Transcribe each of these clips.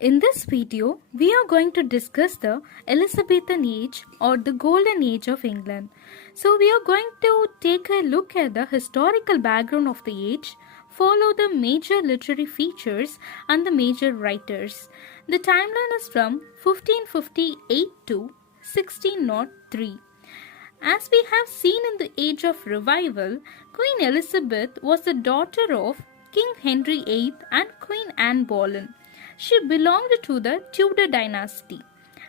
In this video, we are going to discuss the Elizabethan age or the golden age of England. So we are going to take a look at the historical background of the age, follow the major literary features and the major writers. The timeline is from 1558 to 1603. As we have seen in the Age of Revival, Queen Elizabeth was the daughter of King Henry VIII and Queen Anne Boleyn. She belonged to the Tudor dynasty.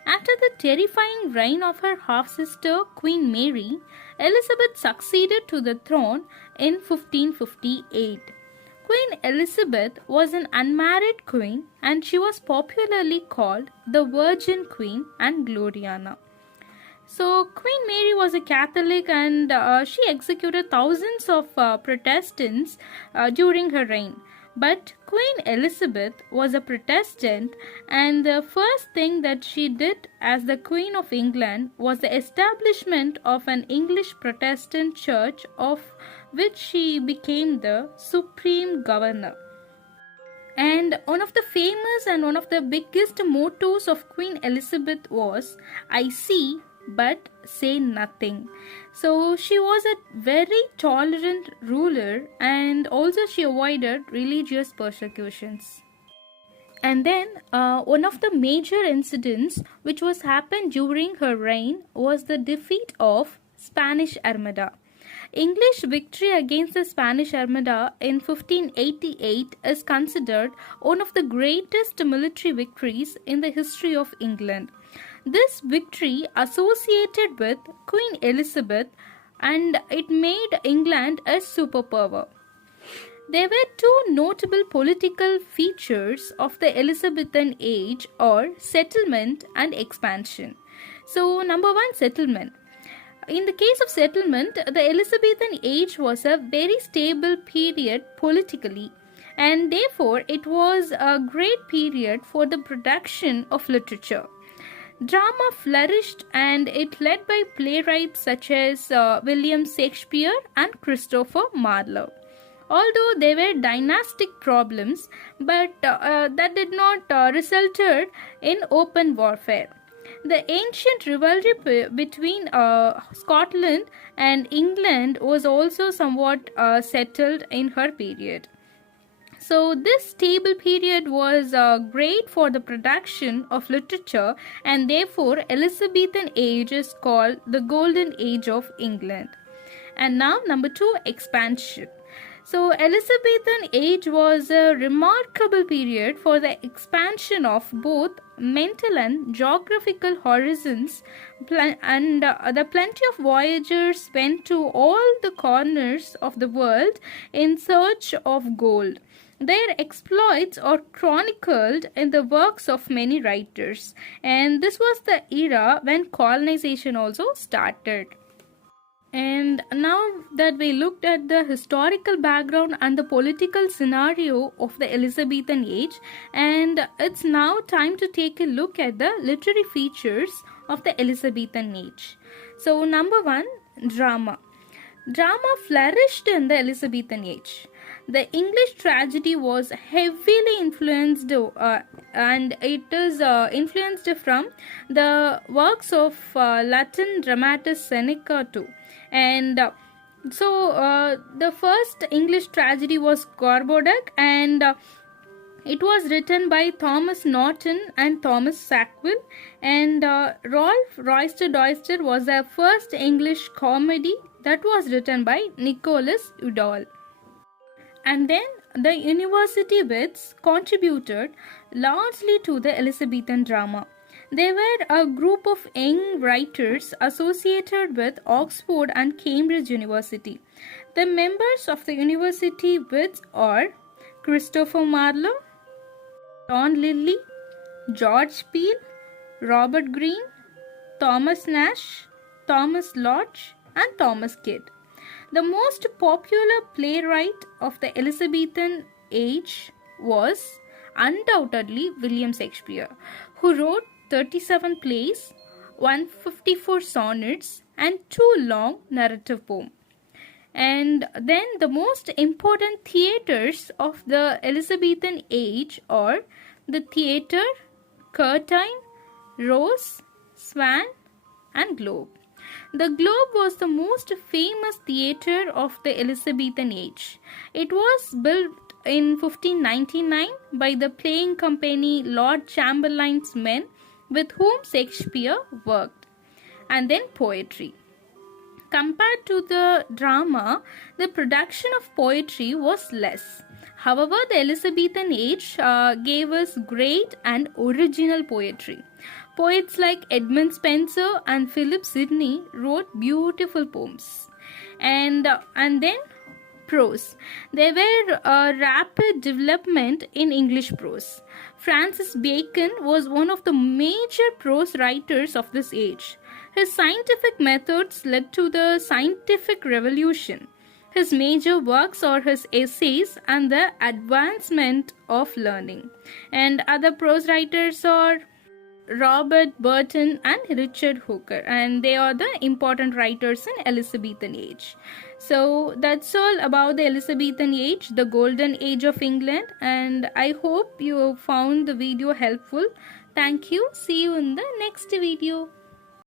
After the terrifying reign of her half-sister Queen Mary, Elizabeth succeeded to the throne in 1558. Queen Elizabeth was an unmarried queen and she was popularly called the Virgin Queen and Gloriana. So Queen Mary was a Catholic and she executed thousands of Protestants during her reign. But Queen Elizabeth was a Protestant, and the first thing that she did as the Queen of England was the establishment of an English Protestant church, of which she became the supreme governor. And one of the famous and one of the biggest mottos of Queen Elizabeth was, "I see but say nothing." So she was a very tolerant ruler and also she avoided religious persecutions. And then one of the major incidents which was happened during her reign was the defeat of Spanish Armada. English victory against the Spanish Armada in 1588 is considered one of the greatest military victories in the history of England. This victory associated with Queen Elizabeth and it made England a superpower. There were two notable political features of the Elizabethan age, or settlement and expansion. So number one, settlement. In the case of settlement, the Elizabethan age was a very stable period politically, and therefore it was a great period for the production of literature. Drama flourished and it led by playwrights such as William Shakespeare and Christopher Marlowe. Although there were dynastic problems, but that did not resulted in open warfare. The ancient rivalry between Scotland and England was also somewhat settled in her period. So this stable period was great for the production of literature, and therefore Elizabethan age is called the golden age of England. And now number two, expansion. So Elizabethan age was a remarkable period for the expansion of both mental and geographical horizons, and the plenty of voyagers went to all the corners of the world in search of gold. Their exploits are chronicled in the works of many writers, and this was the era when colonization also started. And now that we looked at the historical background and the political scenario of the Elizabethan age, and it's now time to take a look at the literary features of the Elizabethan age. So number one, drama. Drama flourished in the Elizabethan age. The English tragedy was heavily influenced and it is influenced from the works of Latin dramatist Seneca too. And the first English tragedy was Gorboduc, and it was written by Thomas Norton and Thomas Sackville, and Rolf Royster Doyster was the first English comedy that was written by Nicholas Udall. And then the university wits contributed largely to the Elizabethan drama. They were a group of young writers associated with Oxford and Cambridge University. The members of the university wits are Christopher Marlowe, John Lilly, George Peele, Robert Greene, Thomas Nash, Thomas Lodge, and Thomas Kidd. The most popular playwright of the Elizabethan age was undoubtedly William Shakespeare, who wrote 37 plays, 154 sonnets, and 2 long narrative poems. And then the most important theatres of the Elizabethan age are the theatre, curtain, rose, swan, and globe. The Globe was the most famous theatre of the Elizabethan age. It was built in 1599 by the playing company Lord Chamberlain's men with whom Shakespeare worked. And then poetry. Compared to the drama, the production of poetry was less. However, the Elizabethan age gave us great and original poetry. Poets like Edmund Spenser and Philip Sidney wrote beautiful poems. And then prose. There were a rapid development in English prose. Francis Bacon was one of the major prose writers of this age. His scientific methods led to the scientific revolution. His major works are his essays and the advancement of learning. And other prose writers are Robert Burton and Richard Hooker, and they are the important writers in Elizabethan age. So that's all about the Elizabethan age, the golden age of England, and I hope you found the video helpful. Thank you. See you in the next video.